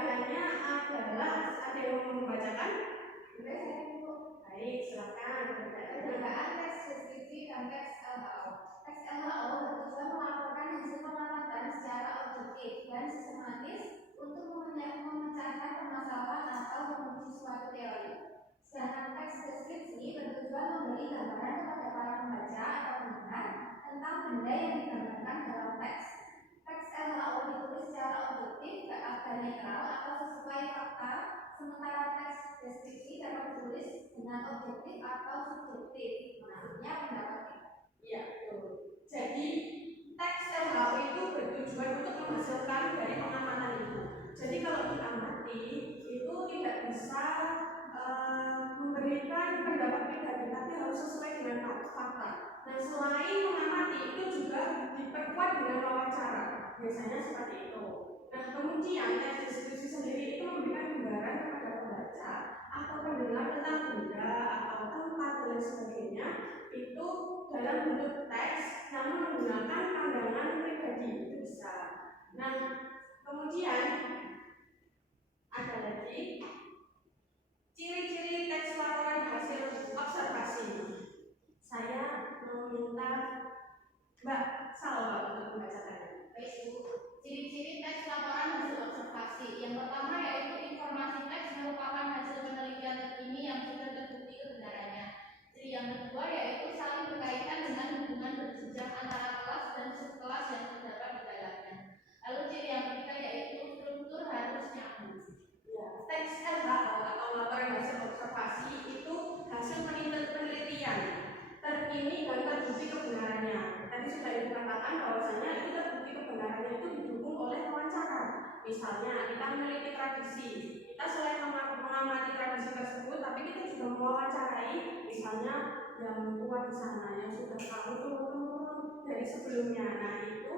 bahannya adalah, ada yang mau membacakan? Baik, silakan. Perbedaan teks deskripsi dan teks LHO. Teks LHO bertujuan melaporkan hasil pengamatan secara objektif dan sistematis untuk memecahkan permasalahan atau menguji suatu teori. Sedangkan teks deskripsi bertujuan memberi gambaran kepada para pembaca atau pendengar tentang benda yang digambarkan dalam teks. Teks LHO ditulis secara objektif dan netral atau sesuai fakta, sementara teks deskripsi dapat ditulis dengan objektif atau subjektif, maksudnya pendapat kita. Iya, betul. Jadi teks LHO itu bertujuan untuk menghasilkan dari pengamatan itu. Jadi kalau diamati itu tidak bisa memberikan pendapat pribadi, tapi harus sesuai dengan fakta. Nah, selain mengamati itu juga diperkuat dengan wawancara, biasanya seperti itu. Nah, kemudian teks deskripsi sendiri itu memberikan gambaran kepada pembaca atau pendengar tentang benda atau tempat dan sebagainya itu dalam bentuk teks, namun menggunakan pandangan pribadi, itu bisa. Nah, kemudian ada lagi ciri-ciri teks laporan hasil observasi. Saya meminta Mbak Salwa untuk membacakannya. Baik, Bu. Ciri-ciri teks laporan hasil observasi. Yang pertama yaitu informasi teks merupakan hasil penelitian terkini yang sudah terbukti kebenarannya. Ciri yang kedua yaitu saling berkaitan dengan hubungan berjenjang antara kelas dan subkelas yang terdapat di dalamnya. Lalu ciri yang ketiga yaitu struktur harus nyambung. Ya, teks LHO atau laporan hasil observasi itu hasil penelitian terkini dan terbukti kebenarannya. Tadi sudah dikatakan bahwasanya itu terbukti kebenarannya itu didukung oleh wawancara. Misalnya kita meneliti tradisi, kita selain mengamati tradisi tersebut, tapi kita juga mewawancarai misalnya yang tua di sana yang sudah tahu turun dari sebelumnya. Nah, itu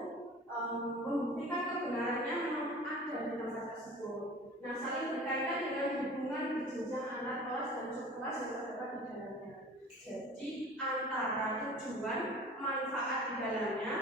membuktikan kebenarannya memang ada di tempat tersebut. Nah, saling berkaitan dengan hubungan berjenjang antar kelas dan subkelas yang terdapat di dalamnya. Jadi antara tujuan manfaat di dalamnya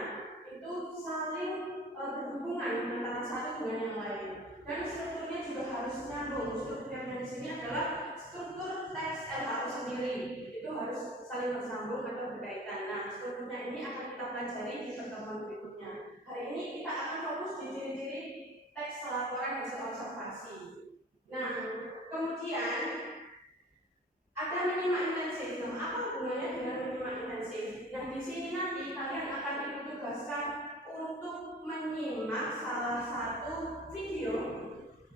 itu saling berhubungan antara satu dengan yang lain. Dan strukturnya juga harus nyambung. Strukturnya di sini adalah struktur teks LHO sendiri. Itu harus saling bersambung atau berkaitan. Nah, strukturnya ini akan kita pelajari di pertemuan berikutnya. Hari ini kita akan fokus di ciri-ciri teks laporan hasil observasi. Nah, kemudian ada menyimak intensif. Nah, apa hubungannya dengan menyimak intensif? Nah, di sini nanti kalian akan ditugaskan untuk menyimak salah satu video,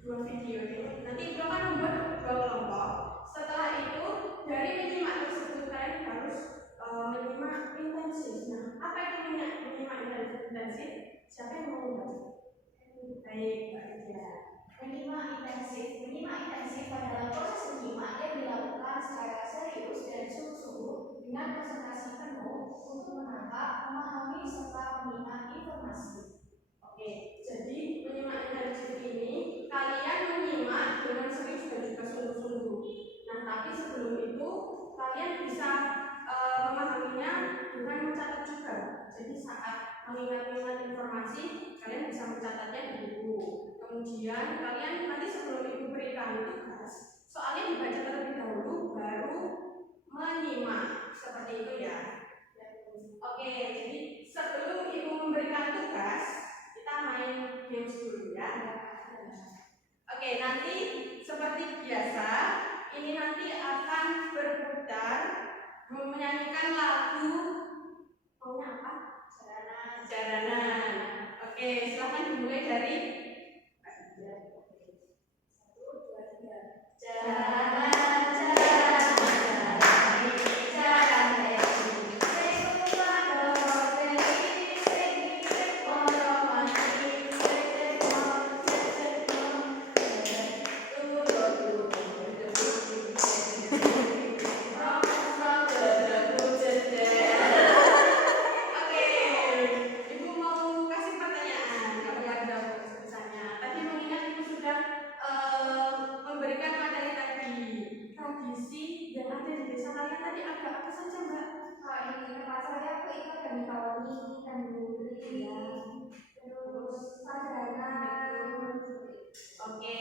dua video ini. Nanti itu akan membuat dua kelompok. Setelah itu dari menyimak tersebut kalian harus menyimak intensif. Nah, apa itu menyimak intensif? Siapa yang mau membaca? Baik, Mbak Lydia. Menyimak intensif adalah proses menyimak yang dilakukan secara serius dan sungguh-sungguh dengan konsentrasi penuh untuk menangkap, memahami serta mengingat informasi. Oke, jadi menyimak intensif ini kalian menyimak dengan serius dan juga sungguh-sungguh. Nah, tapi sebelum itu kalian bisa memahaminya dengan mencatat juga. Jadi saat mengingat-ingat informasi, kalian bisa mencatatnya di buku. Kemudian kalian nanti sebelum ibu berikan tugas, soalnya dibaca terlebih dahulu baru menyimak, seperti itu ya. Oke, jadi sebelum ibu memberikan tugas, kita main games dulu ya. Oke, nanti seperti biasa, ini nanti akan berputar menyanyikan lagu. Maunya apa? Jaranan. Oke, silahkan dimulai dari 1, 2, 3. Jaranan. Oke,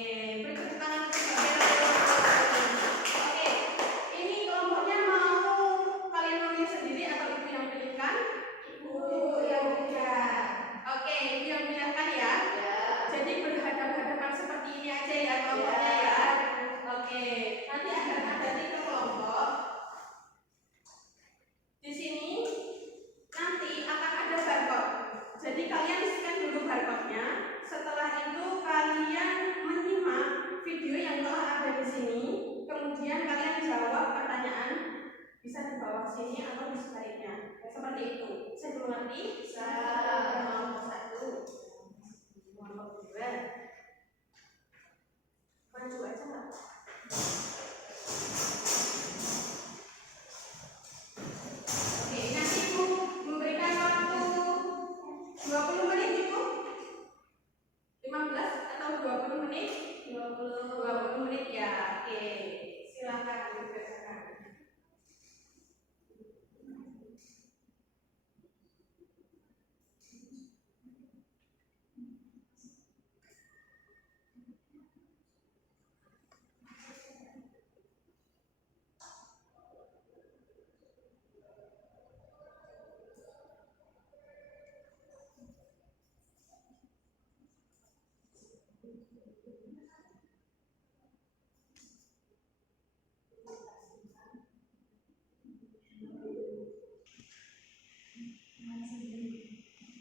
bawah sini atau di sebaliknya. Seperti itu. Saya belum ngerti. Bisa kelompok 1, kelompok 2. Maju aja nggak? Oke, nanti Ibu memberikan waktu 20 menit Ibu. 15 atau 20 menit? 20 menit ya. Oke, silakan dibacakan.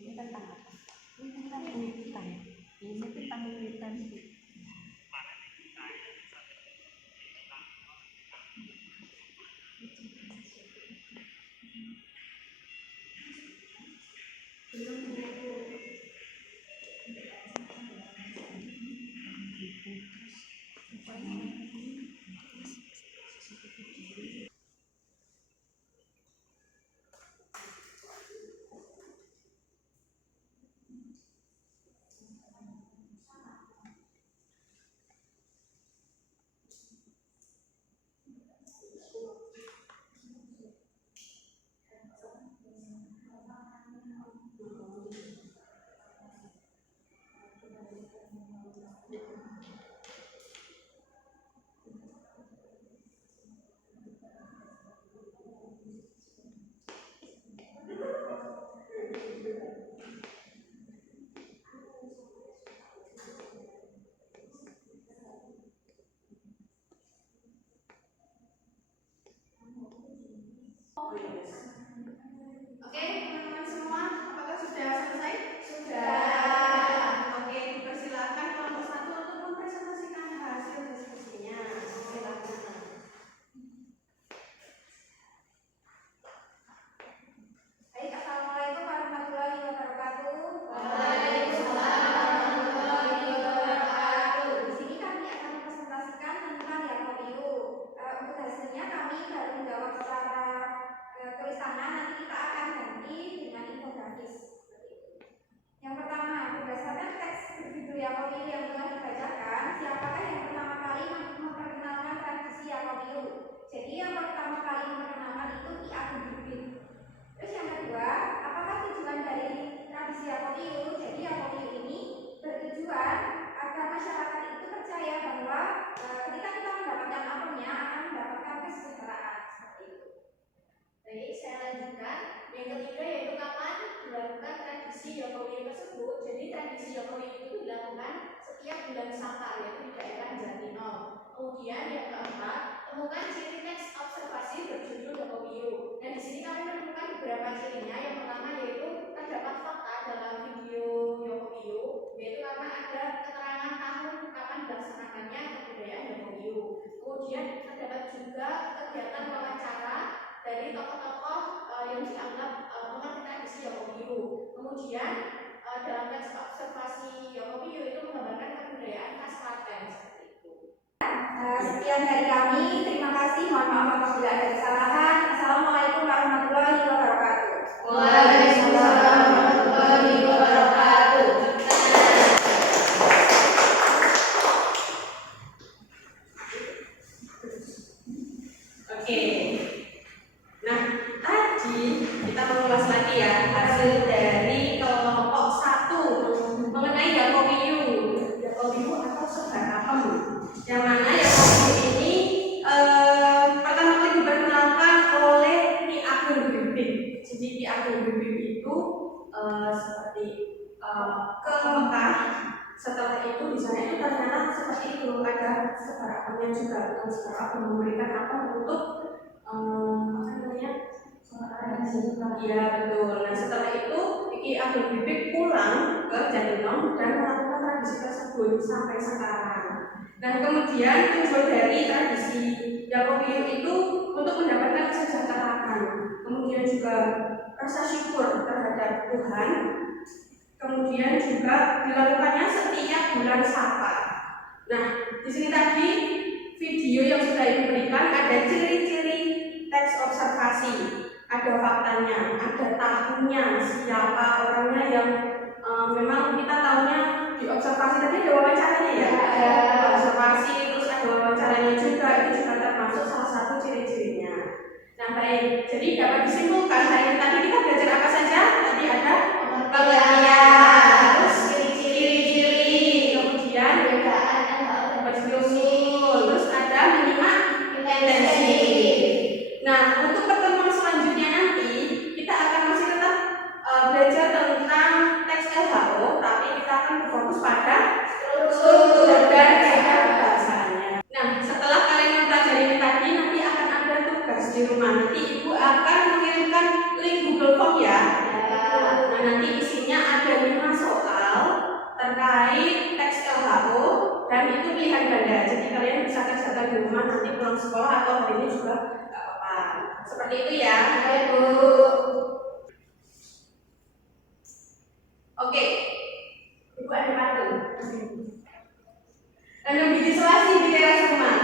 Ini tentang apa? Ini tentang penelitian. Ini tentang penelitian. Oke, teman-teman semua, apakah sudah selesai? Sudah. Oke, dipersilakan kelompok 1 untuk mempresentasikan hasil diskusinya. Silakan. Baik, assalamualaikum warahmatullahi wabarakatuh. Waalaikumsalam warahmatullahi wabarakatuh. Di sini kami akan mempresentasikan tentang Yakobiu. Untuk hasilnya kami baru menjawab secara tulis tangan. Nanti kita akan ganti dengan infografis. Yang pertama, berdasarkan teks berjudul Yakobiu yang telah dibacakan, siapakah yang pertama kali memperkenalkan tradisi Yakobiu? Jadi yang pertama kali memperkenalkan itu Ki Ageng Bibit. Terus yang kedua, apakah tujuan dari tradisi Yakobiu? Jadi Yakobiu ini bertujuan agar masyarakat itu percaya bahwa ketika kita mendapatkan apelnya akan mendapatkan kesejahteraan seperti itu. Baik, saya lanjutkan. Yang ketiga yaitu kapan dilakukan tradisi Yakobiu tersebut. Jadi tradisi Yakobiu itu dilakukan setiap bulan Safar, yaitu di daerah Jatinong. Kemudian yang keempat, temukan ciri teks observasi berjudul Yakobiu. Dan di sini kami menemukan beberapa cirinya. Yang pertama yaitu terdapat fakta dalam video Yakobiu, yaitu karena ada keterangan tahun kapan dilaksanakannya kebudayaan Yakobiu. Kemudian terdapat juga kegiatan wawancara dari tokoh-tokoh yang dianggap mengerti tradisi Yakobiu. Kemudian dalam teks observasi Yakobiu itu menggambarkan kebudayaan khas Klaten seperti itu. Sekian dari kami. Terima kasih. Mohon maaf apabila ada kesalahan. Assalamualaikum warahmatullahi wabarakatuh. Waalaikumsalam warahmatullahi wabarakatuh. Oke. Nah, tadi kita mengulas lagi ya hasil dari kelompok 1 mengenai Yakobiu. Yakobiu atau sebar apem. Yang mana Yakobiu ini pertama kali diperkenalkan oleh Ki Ageng Bibit. Jadi Ki Ageng Bibit itu seperti ke Mekah. Setelah itu di sana itu ternyata seperti itu ada sebar apemnya juga. Sebar apem memberikan apa untuk apa namanya? Ya betul. Nah setelah itu Ki Ageng Bibit pulang ke Jatinong dan melakukan tradisi tersebut sampai sekarang. Nah kemudian tujuan dari tradisi Yakobium itu untuk mendapatkan kesejahteraan, kemudian juga rasa syukur terhadap Tuhan, kemudian juga dilakukannya setiap bulan Safar. Nah, di sini tadi video yang sudah Ibu berikan ada ciri-ciri teks observasi, ada faktanya, ada tahunnya, siapa orangnya yang memang kita tahunya di observasi tadi ada wawancaranya ya, ada observasi terus ada wawancaranya juga, itu juga termasuk salah satu ciri-cirinya. Nah baik, jadi dapat disimpulkan hari ini tadi kita belajar apa saja? Tadi ada pengertian, terus ciri-ciri, kemudian betul, terus ada menyimak intensi. Nah untuk pertemuan selanjutnya nanti kita akan masih tetap belajar tentang teks LHO, tapi kita akan berfokus pada struktur dan cara bahasanya. Nah setelah kalian mempelajari ini tadi, nanti akan ada tugas di rumah. Nanti Ibu akan mengirimkan link Google Form ya. Nah nanti isinya ada 5 soal terkait teks LHO dan itu pilihan ganda. Jadi kalian bisa kerjakan di rumah nanti pulang sekolah atau hari ini juga nggak apa-apa. Seperti itu ya. Ibu. Oke, Ibu ada pantun. Dan lebih disuasi di teras rumah.